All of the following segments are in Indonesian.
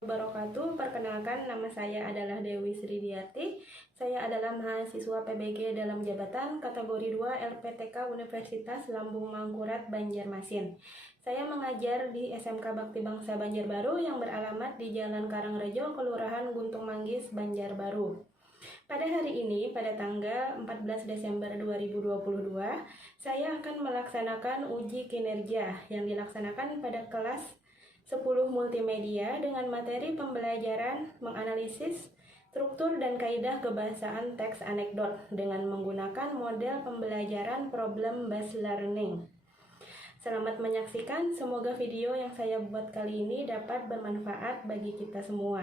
Wabarakatuh. Perkenalkan, nama saya adalah Dewi Sridiarti. Saya adalah mahasiswa PBG dalam jabatan kategori 2 LPTK Universitas Lambung Mangkurat Banjarmasin. Saya mengajar di SMK Bakti Bangsa Banjarbaru yang beralamat di Jalan Karangrejo, Kelurahan Guntung Manggis, Banjarbaru. Pada hari ini, pada tanggal 14 Desember 2022, saya akan melaksanakan uji kinerja yang dilaksanakan pada kelas 10 multimedia dengan materi pembelajaran menganalisis struktur dan kaidah kebahasaan teks anekdot dengan menggunakan model pembelajaran problem based learning. Selamat menyaksikan, semoga video yang saya buat kali ini dapat bermanfaat bagi kita semua.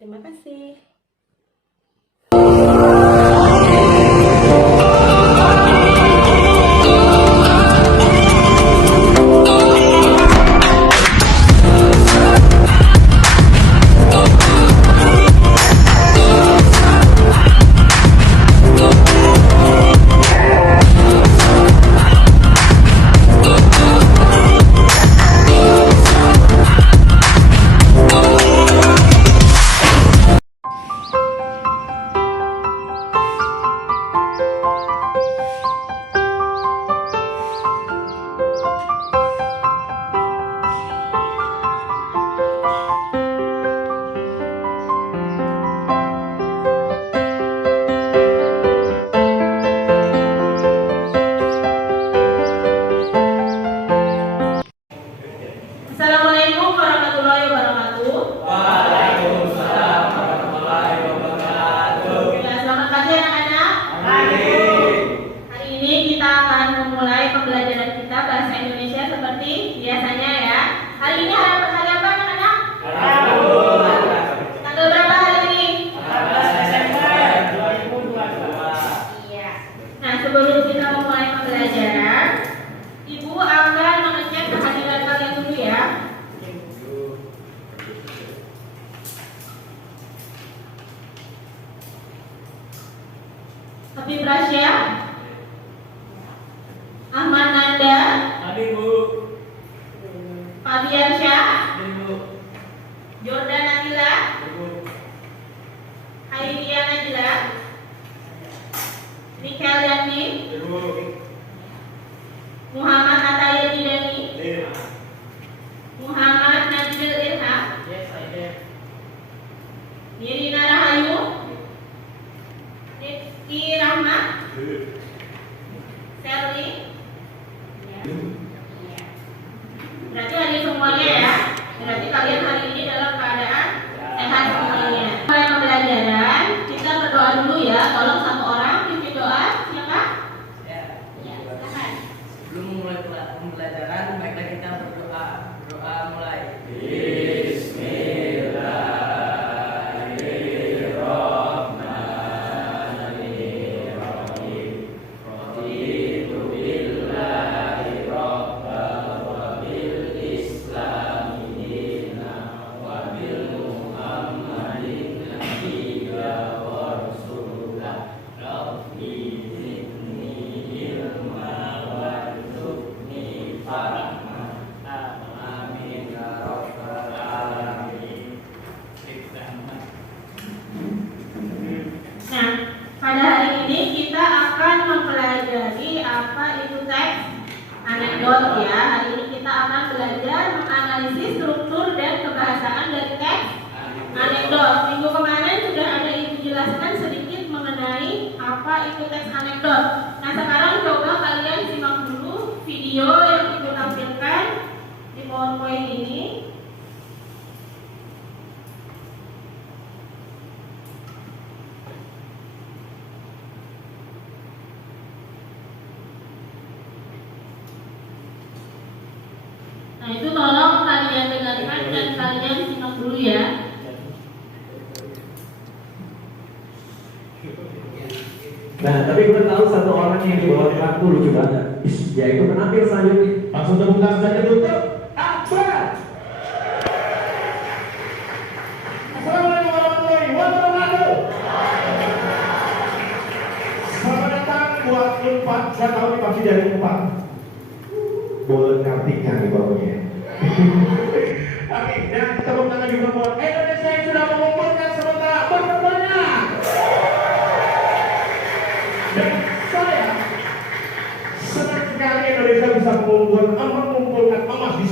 Terima kasih. Assalamualaikum warahmatullahi wabarakatuh. Waalaikumsalam warahmatullahi wabarakatuh. Selamat pagi anak-anak. Pagi. Hari ini kita akan memulai pembelajaran kita bahasa Indonesia seperti biasanya ya. Hari ini hari apa anak-anak? Rabu. Tanggal berapa hari ini? 14 Desember 2022. Iya. Nah, sebelum kita memulai pembelajaran, Ibu akan mengecek kehadiran kalian dulu ya. Habib Rasya, Ahmad Nanda, Tadi Bu. Fabian Syah, Tadi Bu. Jordan Nabila, Bu. Haidia Najla, Michael Dandi, Bu. Muhammad Ataya Didani, Lima. Muhammad Najil Irham, Yes, I did. Nirina Rahayu, Rizky Rahmat, Sherly. Ya. Berarti hari semuanya ya. Berarti kalian hari ini dalam keadaan sehat semuanya. Mulai pembelajaran, kita berdoa dulu ya. Tolong satu orang pimpin doa. Siapa? Ya. Ya, silakan. Sebelum memulai pembelajaran, baiklah kita berdoa. Doa mulai. Nah, pada hari ini kita akan mempelajari apa itu teks anekdot ya. Hari ini kita akan belajar menganalisis struktur dan kebahasaan dari teks anekdot. Minggu kemarin sudah ada Ibu jelaskan sedikit mengenai apa itu teks anekdot. Nah, sekarang coba kalian simak dulu video yang Ibu tampilkan di PowerPoint ini. Nah, itu tolong kalian dengarkan dan kalian simak dulu ya. Nah, tapi kita tahu satu orang yang di bawah 40 lucu banget. Yaitu penampil selanjutnya. Langsung tepuk tangan saja untuk Akbar. Assalamualaikum warahmatullahi wabarakatuh. Selamat datang buat Unpad. Saya tahu ini pasti dari Unpad. Boleh Kartika di bawahnya. Oke, dan tepuk tangan juga buat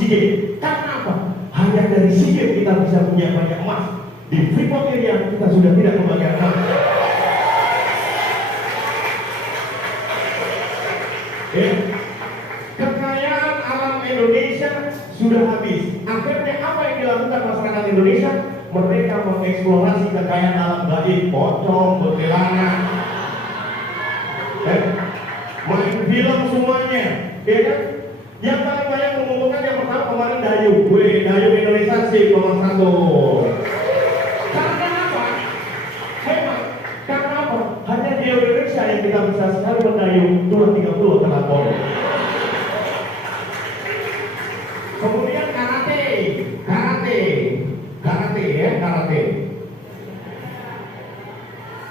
SEA Games. Karena apa? Hanya dari SEA Games kita bisa punya banyak emas. Di Freeport area kita sudah tidak membagikan emas. Kekayaan alam Indonesia sudah habis. Akhirnya apa yang dilakukan masyarakat Indonesia? Mereka mengeksplorasi kekayaan alam gaib, pocong, kuntilanak, main film semuanya, ya kan? Yang paling banyak mengumpulkan yang pertama kemarin dayung, dayung Indonesia sih nomor 1. Karena apa? Memang karena apa? Hanya di Indonesia yang kita bisa sekali mendayung 230 kena pol. Kemudian karate ya, karate.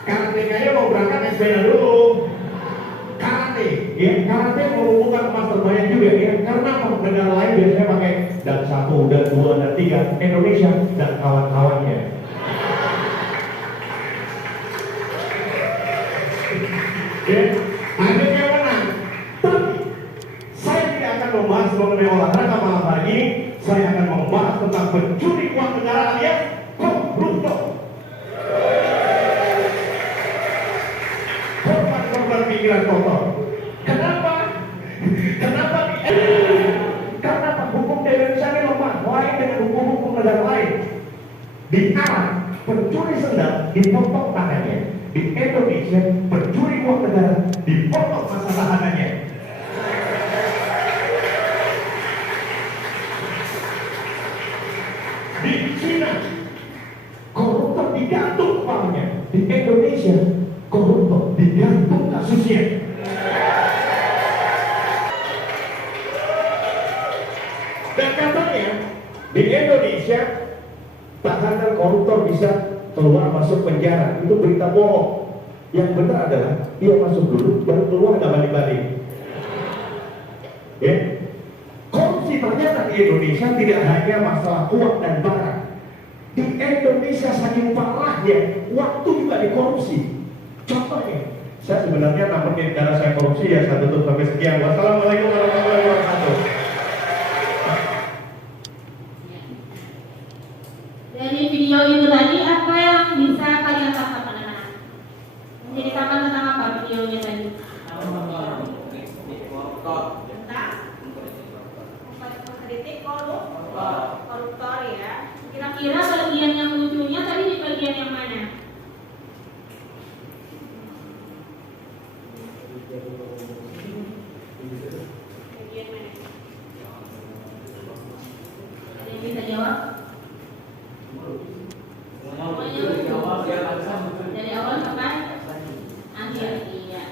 Karate kayaknya mau berangkat sepeda dulu. Karate, ya, karate mengumpulkan emas terbanyak juga ya. Karena negara lain biasanya pakai dan 1, dan 2, dan 3. Indonesia dan kawan-kawannya. Ya, akhirnya menang. Tapi saya tidak akan membahas mengenai olahraga malam hari ini. Saya akan membahas tentang pencuri uang negara alias koruptor. Korban pikiran kotor. Kenapa? Karena hukum di Indonesia ini lemah, lain dengan hukum-hukum negara lain. Di Arab, pencuri sendal dipotong tangannya. Di Indonesia, pencuri uang negara dipotong masa tahanannya. Di China, koruptor digantung uangnya. Di Indonesia, koruptor digantung kasusnya. Dan katanya di Indonesia tahanan koruptor bisa keluar masuk penjara. Itu berita bohong. Yang benar adalah dia masuk dulu baru keluar nggak balik-balik. Ya. Korupsi ternyata di Indonesia tidak hanya masalah uang dan barang. Di Indonesia saking parahnya waktu juga dikorupsi. Contohnya, saya sebenarnya nampaknya karena saya korupsi ya saya tutup sampai sekian. Wassalamualaikum warahmatullahi wabarakatuh. Dari video itu tadi apa yang bisa kalian tangkap anak-anak? Menceritakan tentang apa videonya tadi? Tentang mengkritik koruptor ya. Kira-kira bagian yang lucunya tadi di bagian yang mana? Bagian mana? Ada yang bisa jawab? Dari awal sampai akhir, iya.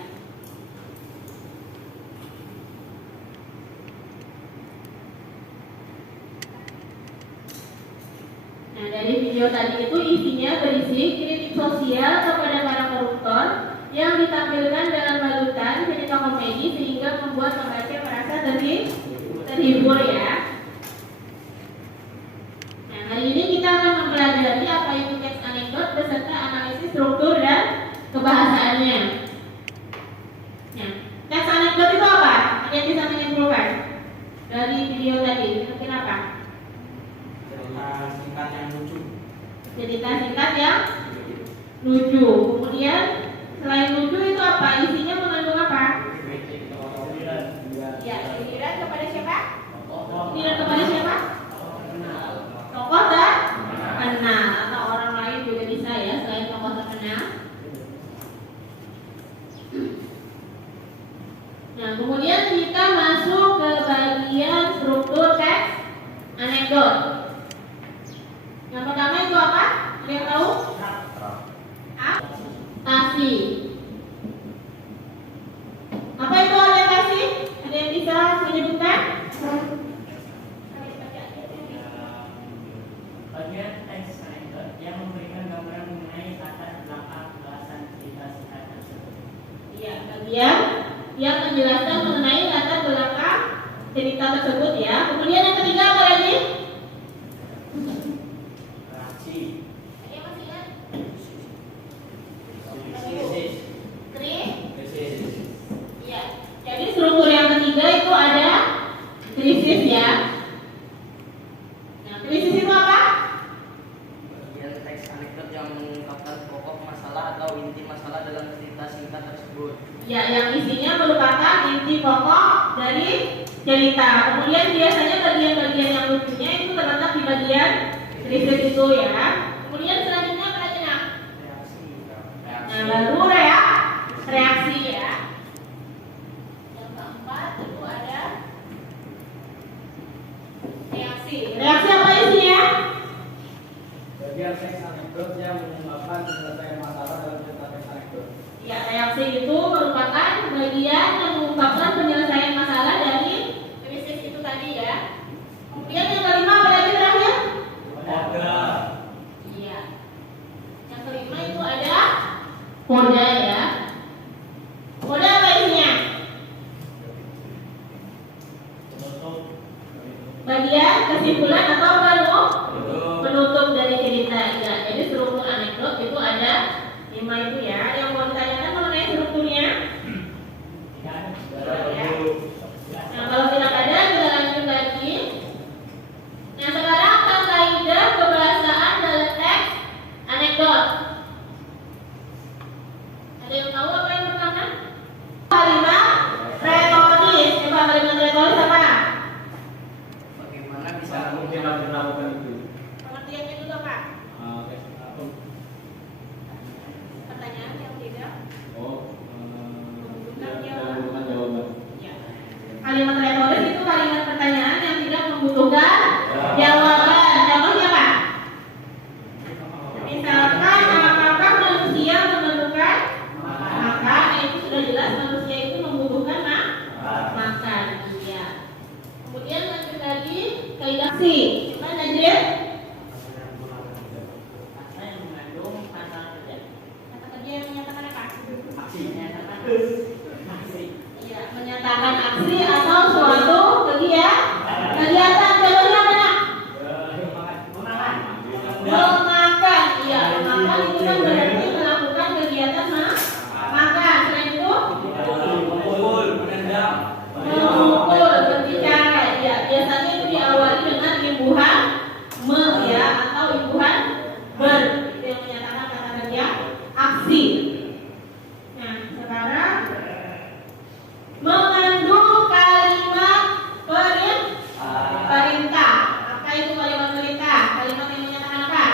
Nah, dari video tadi itu isinya berisi kritik sosial kepada para koruptor yang ditampilkan dalam balutan cerita komedi sehingga membuat pembaca merasa terhibur ya. Hari ini kita akan mempelajari apa itu teks anekdot beserta analisis struktur dan kebahasaannya. Nah, teks anekdot itu apa? Yang bisa menyimpulkan dari video tadi, mungkin apa? Cerita singkat yang lucu. Cerita singkat yang lucu. Kemudian selain lucu itu apa? Isinya mengandung apa? Ya, sindiran kepada siapa? Sindiran kepada siapa? Tokoh terkenal atau orang lain juga bisa ya selain tokoh terkenal. Nah, kemudian kita masuk ke bagian struktur teks anekdot. Yang pertama itu apa? Ada yang tahu? Orientasi. Apa itu orientasi? Ada yang bisa menyebutkan? Bagian teks anekdot yang memberikan gambaran mengenai latar belakang ulasan cerita singkat tersebut. Iya, bagian yang menjelaskan mengenai latar belakang cerita tersebut ya. Kemudian yang ketiga apa lagi? Reaksi. Saya masih ingat. Krisis. Iya. Jadi struktur yang ketiga itu ada krisis ya. Ya, yang isinya merupakan inti pokok dari cerita. Kemudian biasanya bagian-bagian yang lucunya itu terletak di bagian riset itu ya. Kemudian selanjutnya apa lagi nak? Nah, baru reaksi ya. Yang keempat itu ada reaksi. Reaksi apa isinya? Bagian teks anekdot yang menyebabkan penyelesaian masalah dalam cerita teks anekdot. Ya, reaksi itu merupakan bagian yang mengungkapkan penyelesaian masalah dari krisis itu tadi ya. Kemudian yang kelima apa lagi terakhir? Ada. Iya. Yang kelima itu ada koda ya. Koda apa isinya? Bagian kesimpulan atau penutup dari cerita ya. Jadi struktur anekdot itu ada 5 itu ya. Yang mau ditanyakan mengenai strukturnya? Ya. Nah, kalau tidak ada kita lanjut lagi. Nah, sekarang kaidah kebahasaan dalam teks anekdot. Ada yang tahu apa yang pertama? Kalimat retoris. Coba kalimat retoris apa? Bagaimana bisa mungkin melakukan itu? Pengertiannya dulu Pak. Pertanyaan yang tidak. Membutuhkan jawaban. Ya. Kalimat retoris itu kalimat pertanyaan yang tidak membutuhkan jawaban. Contohnya Pak? Misalkan apakah manusia memerlukan makan? Itu sudah jelas manusia itu membutuhkan makan. Iya. Kemudian lanjut lagi kaidah aksi. Coba Najib. Kata yang mengandung kata kerja. Kata kerja yang menyatakan apa? Aksi menyatakan aksi. Iya, menyatakan aksi atau suatu kegiatan. Contohnya mana? Memakan. Memakan. Iya, memakan itu kan berarti melakukan kegiatan makan. Selain itu Memukul, menendang. memukul, berbicara. Iya, biasanya itu diawali dengan imbuhan me ya atau imbuhan ber. Itu yang menyatakan kata kerja aksi. Nah, sekarang mengandung kalimat perintah. Apa itu kalimat perintah? Kalimat yang menyatakan apa?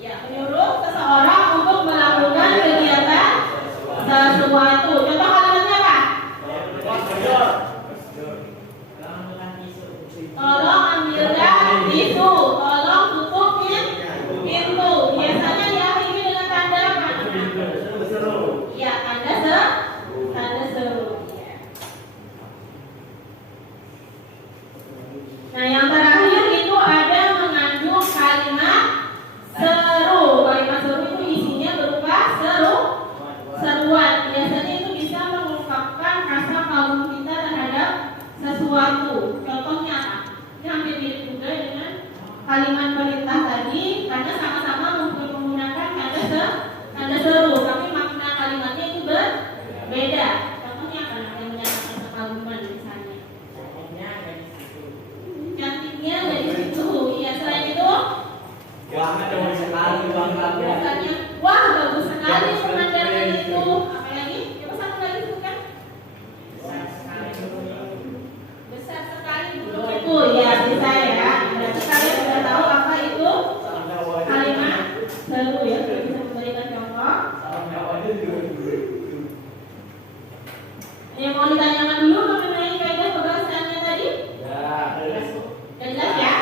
Iya, menyuruh seseorang untuk melakukan kegiatan sesuatu. Contoh kalimatnya apa? Tolong ambilkan tisu. Tolong tutup pintu. Biasanya diakhiri dengan tanda apa? Iya, tanda seru. Iya. Nah, yang terakhir itu ada mengandung kalimat seru. Kalimat seru itu isinya berupa seruan. Biasanya itu bisa mengungkapkan rasa kagum kita terhadap sesuatu. Contohnya apa? Ini hampir mirip juga dengan kalimat perintah tadi karena sama-sama menggunakan tanda seru, tapi makna kalimatnya itu berbeda. Contohnya apa yang menyatakan kekaguman misalnya? Cantiknya dari situ. Iya, selain itu biasanya wah bagus sekali pemandangan itu. Apa lagi? Coba satu lagi sebutkan. Besar sekali gunung itu. Ya, bisa ya. Berarti kalian sudah tahu apa itu kalimat seru ya. Bisa memberikan contoh. Yang mau ditanyakan dulu mengenai kaidah kebahasaannya tadi? Jelas ya?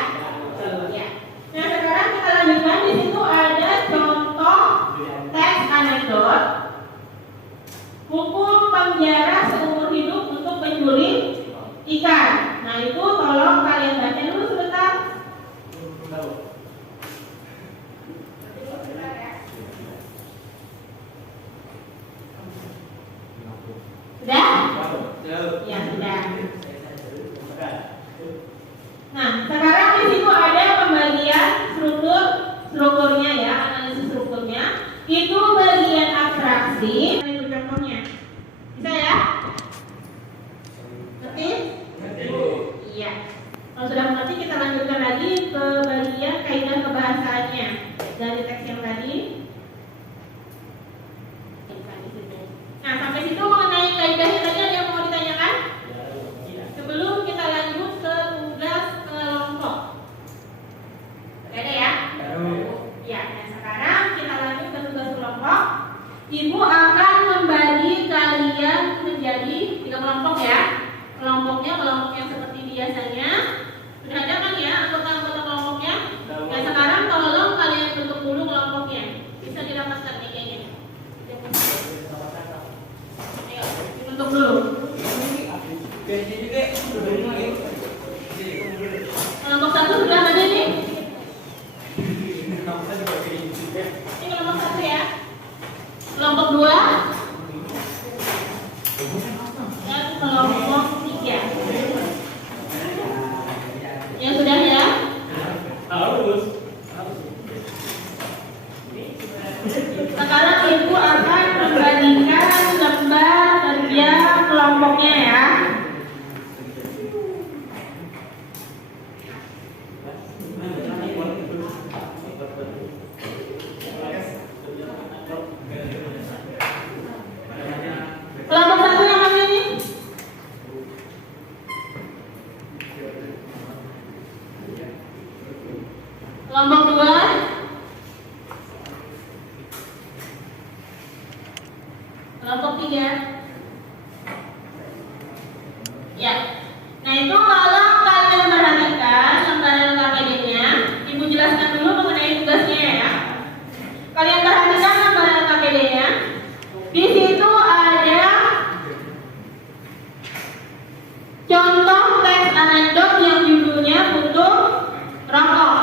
Ya. Nah, sekarang kita lanjutkan. Di situ ada contoh teks anekdot. Hukum penjara seumur hidup untuk pencuri ikan. Nah, itu tolong kalian baca dulu sebentar. Sudah? Ya, sudah. Nah, sekarang di situ ada pembagian strukturnya ya, analisis strukturnya. Itu bagian abstraksi. Itu contohnya. Bisa ya? Ngerti? Iya. Kalau sudah mengerti, kita lanjutkan lagi ke bagian kaidah kebahasaannya dari teks yang tadi. Ya, nah sekarang kita lanjut ke tugas kelompok. Ibu akan membagi kalian menjadi 3 kelompok ya. Kelompoknya kelompok yang seperti biasanya. Sudah ada kan ya anggota-anggota kelompoknya? Nah sekarang tolong kalian bentuk dulu kelompoknya. Bisa dirapatkan nih kayaknya. Ayo, dibentuk dulu. Kelompok 1 sudah ada nih. Ini kelompok 1 ya. Kelompok 2 dan kelompok 3. Ya sudah ya. Sekarang ibu akan membagikan lembar kerja kelompoknya ya. Kelompok 1 yang mana ini? Kelompok 2. Kelompok 3. Ya. Nah itu kalau kalian perhatikan lembaran KPD-nya, ibu jelaskan dulu mengenai tugasnya ya. Kalian perhatikan lembaran KPD-nya. Di situ ada contoh teks anekdot yang judulnya Puntung Rokok.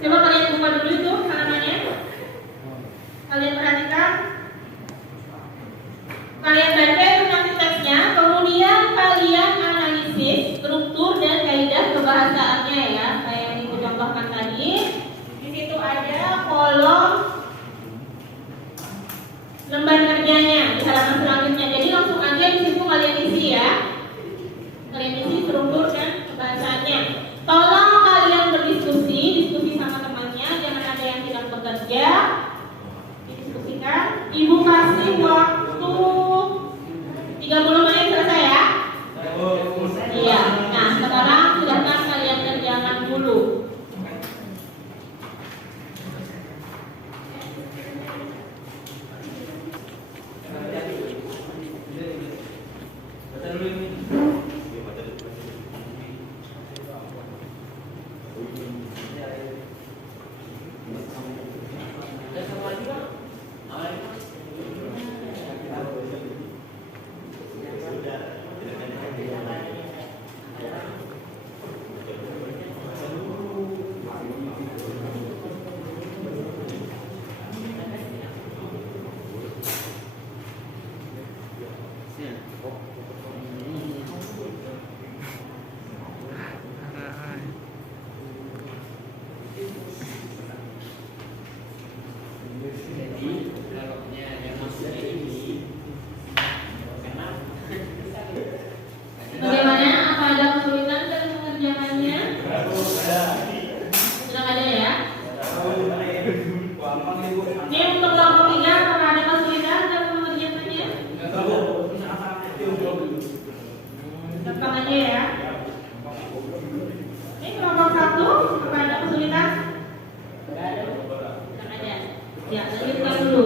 Coba kalian buka dulu itu halamannya. Kalian perhatikan. Kalian baca itu nanti teksnya, kemudian kalian analisis struktur dan kaidah kebahasaannya ya, kayak yang ibu contohkan tadi. Di situ ada kolom lembar kerjanya di halaman selanjutnya. Jadi langsung aja di situ kalian isi ya. Kalian isi struktur dan kebahasaannya. Tolong kalian diskusi sama temannya, jangan ada yang tidak bekerja. Didiskusikan. Ibu kasih waktu 30 menit selesai ya. Iya. Nah, sekarang silahkan kalian kerjakan dulu. Bagaimana? Apa ada kesulitan dalam mengerjakannya? Sudah ada ya? Ini untuk kelompok 3, apakah ada kesulitan dalam mengerjakannya? Gampang aja ya. Ini kelompok 1, apa ada kesulitan? Tidak ada. Ya, lanjutkan dulu.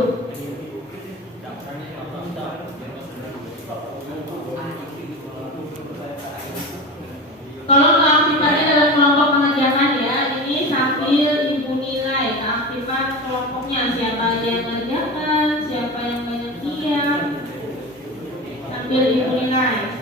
Tolong keaktifannya dalam kelompok mengerjakan ya. Ini sambil ibu nilai keaktifan kelompoknya, siapa aja yang mengerjakan, siapa yang banyak diam, sambil ibu nilai.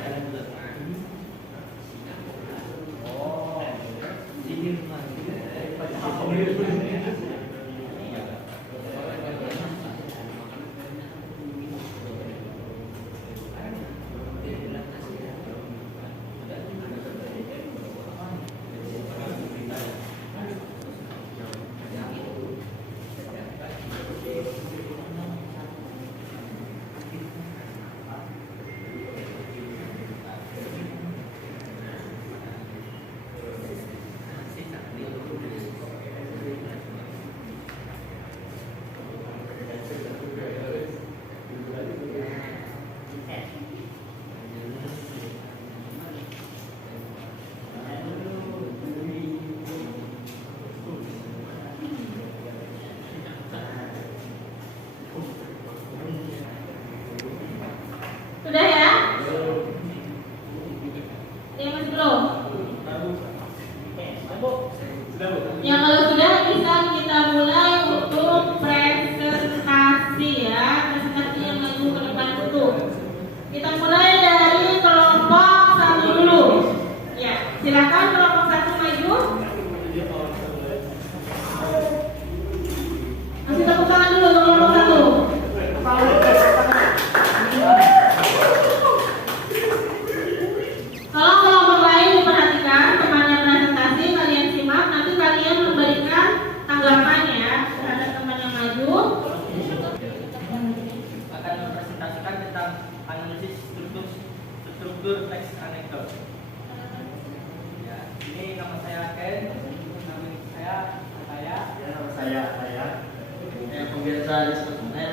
jurnalis personel.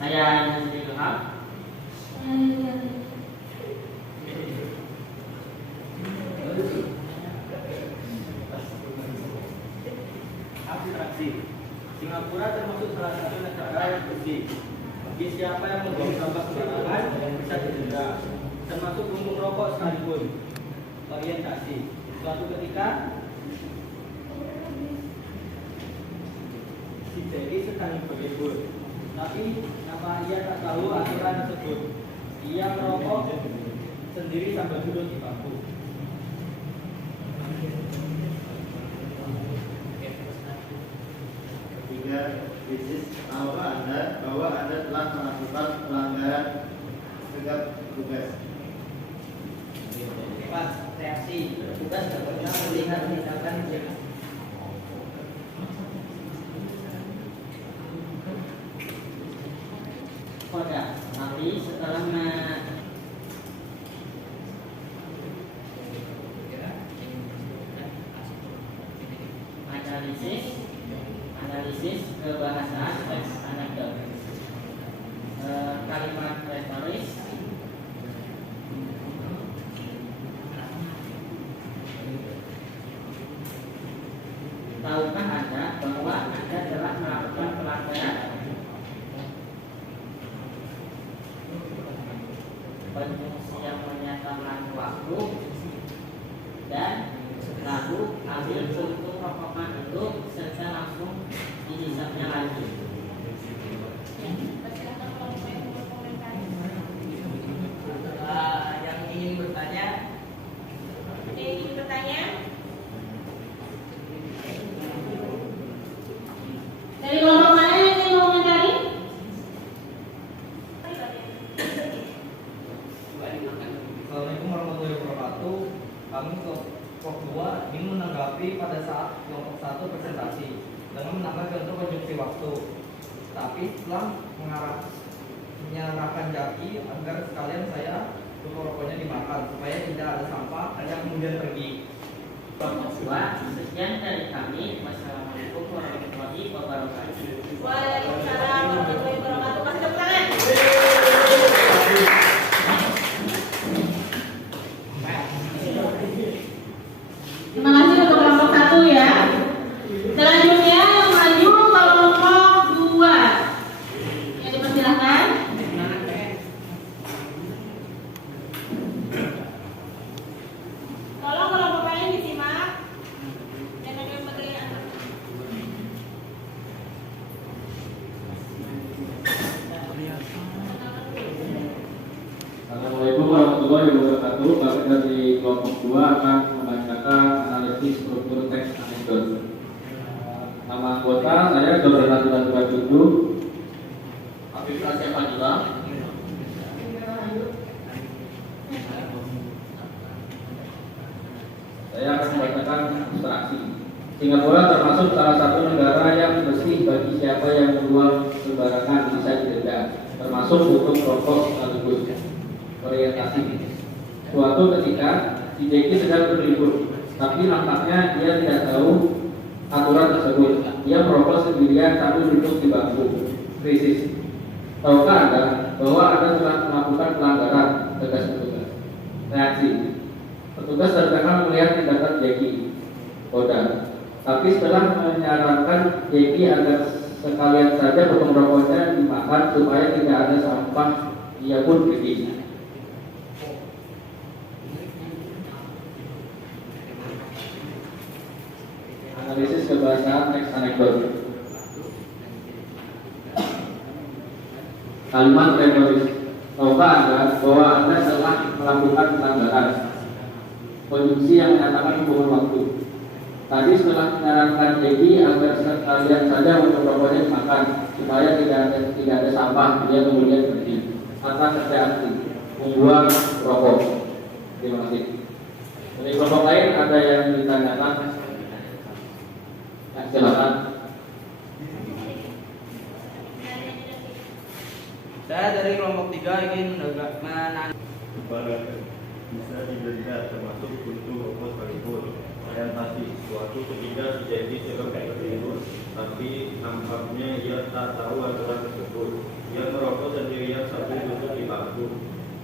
Saya Nazri Ilham. Abstraksi. Singapura termasuk salah satu negara yang bersih. Bagi siapa yang membuang sampah sembarangan bisa didenda, termasuk puntung rokok sekalipun. Orientasi. Suatu ketika si Jerry sedang berlibur, tapi nama ia tak tahu aturan tersebut. Ia merokok sendiri sambil duduk di bangku. Ketiga, krisis. Tahukah Anda bahwa Anda telah melakukan pelanggaran tegak tugas? Empat, reaksi. Tugas dapat melihat tindakan koda. Tapi setelah analisis kebahasaan teks anekdot, kalimat retoris, tahukah Anda bahwa Anda telah melakukan pelanggaran pengusian menyatakan waktu, dan lalu ambil untuk rokokan itu serta langsung dihisapnya lagi. Yang ingin bertanya? Dari kelompok mana yang ingin mengomentari? Assalamualaikum warahmatullahi wabarakatuh. Kami kelompok 2 ingin menanggapi pada saat kelompok 1 presentasi dengan menambahkan contoh konjungsi waktu. Tapi setelah menyerahkan jaki agar sekalian saya rokoknya dimakan supaya tidak ada sampah yang kemudian pergi. Kelompok 2, sekian dari kami. Wassalamualaikum warahmatullahi wabarakatuh. Waalaikumsalam warahmatullahi wabarakatuh. Kasih tepuk tangan. Terima kasih untuk kelompok 1 ya. Selanjutnya yang maju kelompok 2. Ya, dipersilahkan. Tolong kelompok lain disimak. Jangan ada bagian. Assalamualaikum warahmatullahi wabarakatuh. Kami dari kelompok 2 akan membacakan analisis struktur teks anekdot. Nama anggota saya Dr. Nathan Bajudu, Habib Raja Fadila. Saya akan membacakan abstraksi. Singapura termasuk salah satu negara yang bersih bagi siapa yang membuang sembarangan bisa didenda, termasuk untuk rokok sekaligus. Orientasi. Suatu ketika si Jeki sedang berlibur, tapi nampaknya dia tidak tahu aturan tersebut. Dia merokok sendirian sambil duduk di bangku. Krisis. Tahukah Anda bahwa Anda telah melakukan pelanggaran? Tegas petugas. Reaksi. Petugas terkadang melihat tindakan Jeki. Koda. Tapi setelah menyarankan Jeki agar sekalian saja potong rokoknya dimakan supaya tidak ada sampah, ia pun pergi. Analisis kebahasaan teks anekdot. Kalimat retoris. Tahukah Anda bahwa Anda telah melakukan pelanggaran? Konjungsi yang menyatakan hubungan waktu. Tadi setelah menyarankan Jeki agar sekalian saja untuk rokoknya dimakan supaya tidak ada sampah, dia kemudian pergi. Kata kerja membuang rokok. Terima kasih. Dari kelompok lain ada yang ditanyakan? Silakan. Saya dari kelompok 3 ingin menanyakan Bisa didenda termasuk untuk rokok sekalipun. Orientasi. Suatu ketika si Jerry sedang berlibur, tapi nampaknya ia tak tahu aturan tersebut. Ia merokok sendirian sambil duduk di bangku.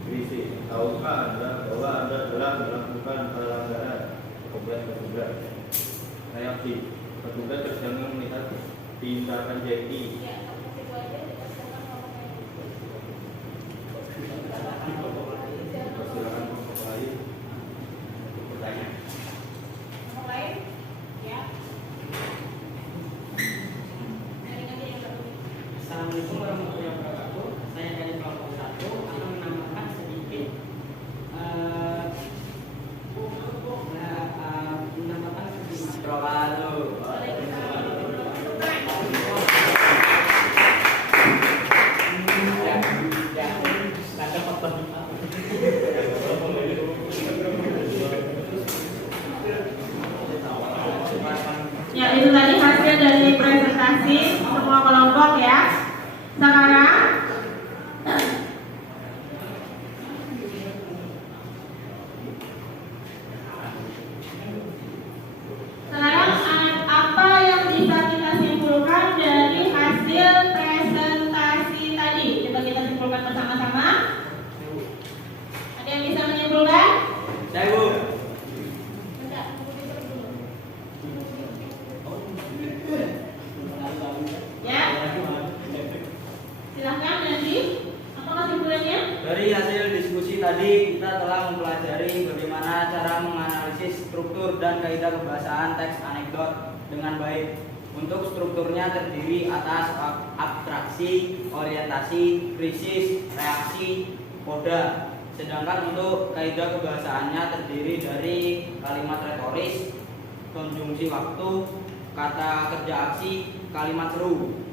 Krisis, tahukah Anda bahwa Anda telah melakukan pelanggaran? Kompleks petugas. Reaksi, petugas tercengang melihat tindakan Jeki. Silakan kembali untuk pertanyaan. Assalamualaikum warahmatullahi wabarakatuh. Saya dari kelompok 1 akan menambahkan sedikit menambahkan sedikit. Ya, itu tadi hasil dari presentasi semua kelompok ya. Sekarang apa yang bisa kita simpulkan dari hasil presentasi tadi? Coba kita simpulkan bersama-sama. Ada yang bisa menyimpulkan? Saya Bu. Ya. Silahkan nanti. Apa kesimpulannya? Dari hasil diskusi tadi kita telah mempelajari bagaimana cara menganalisis struktur dan kaidah kebahasaan teks anekdot dengan baik. Untuk strukturnya terdiri atas abstraksi, orientasi, krisis, reaksi, koda. Sedangkan untuk kaidah kebahasaannya terdiri dari kalimat retoris, konjungsi waktu, kata kerja aksi, kalimat seru.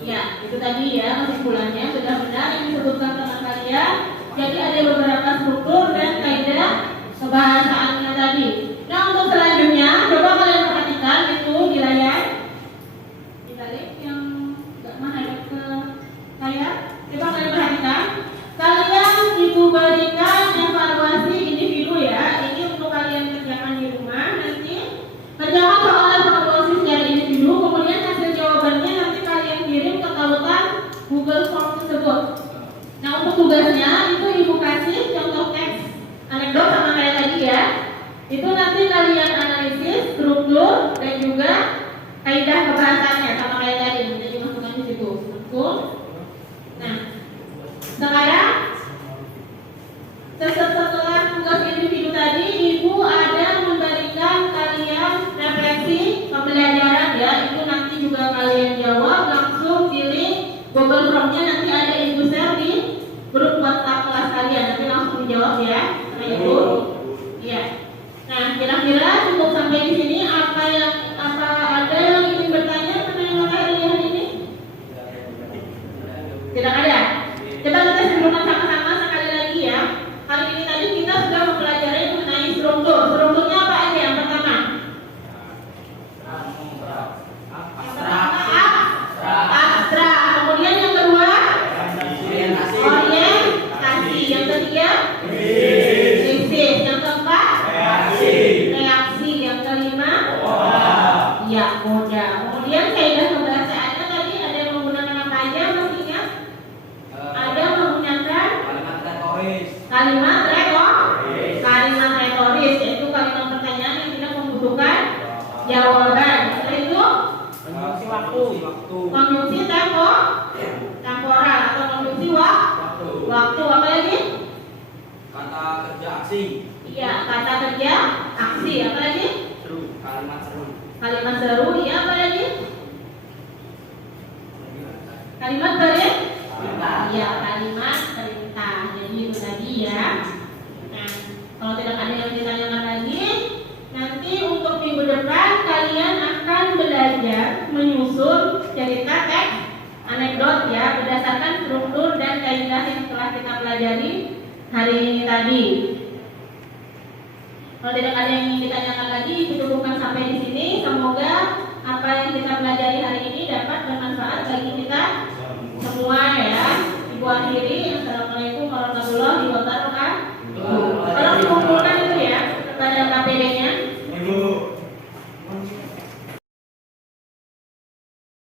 Ya, itu tadi ya kesimpulannya sudah benar yang disebutkan teman kalian. Jadi ada beberapa struktur dan kaidah kebahasaannya tadi. Nah, untuk selanjutnya coba kalian perhatikan itu di layar. Ditarik yang nggak menghadap ke layar. Coba kalian perhatikan. Kalian ibu berikan evaluasi individu ya. Ini untuk kalian kerjakan di rumah nanti. Kerjakan soal evaluasi secara individu. Kemudian hasil jawabannya nanti kalian kirim ke tautan Google Form tersebut. Nah, untuk tugasnya itu ibu kasih contoh teks anekdot sama kayak tadi ya. Itu nanti kalian analisis struktur dan juga kaidah kebahasannya sama kayak tadi. Jadi masukkan di situ. Betul? Nah, sekarang setelah tugas individu tadi, ibu ada memberikan kalian refleksi pembelajaran ya. Itu nanti juga kalian jawab langsung pilih Google Form-nya, nanti ada ibu share di grup WhatsApp kelas kalian. Nanti langsung dijawab ya sama ibu. Iya. Nah, kira-kira cukup sampai di sini. Apa ada yang ingin bertanya mengenai materi hari ini? Tidak ada. Coba kita simpulkan sama-sama sekali lagi ya. Hari ini tadi kita sudah mempelajari mengenai struktur. Strukturnya apa aja? Yang pertama, abstrak. Kemudian yang kedua, orientasi. Yang ketiga, krisis. Yang keempat, reaksi. Yang kelima, ya koda. Kemudian kaidah kebahasaannya tadi ada yang menggunakan apa aja maksudnya? Ada menggunakan kalimat retoris, yaitu kalimat pertanyaan yang tidak membutuhkan jawaban. Setelah itu konjungsi temporal atau konjungsi waktu. Apa lagi? Kata kerja aksi. Iya, kata kerja aksi. Apa lagi? Kalimat seru. Iya, apa lagi? Kalimat perintah. Iya, kalimat perintah. Jadi itu tadi ya. Nah, kalau tidak ada yang ditanyakan lagi, nanti untuk minggu depan kalian akan belajar menyusun cerita teks anekdot ya berdasarkan struktur dan kaidah yang telah kita pelajari hari ini tadi. Kalau tidak ada yang ingin ditanyakan lagi, cukupkan sampai di sini. Semoga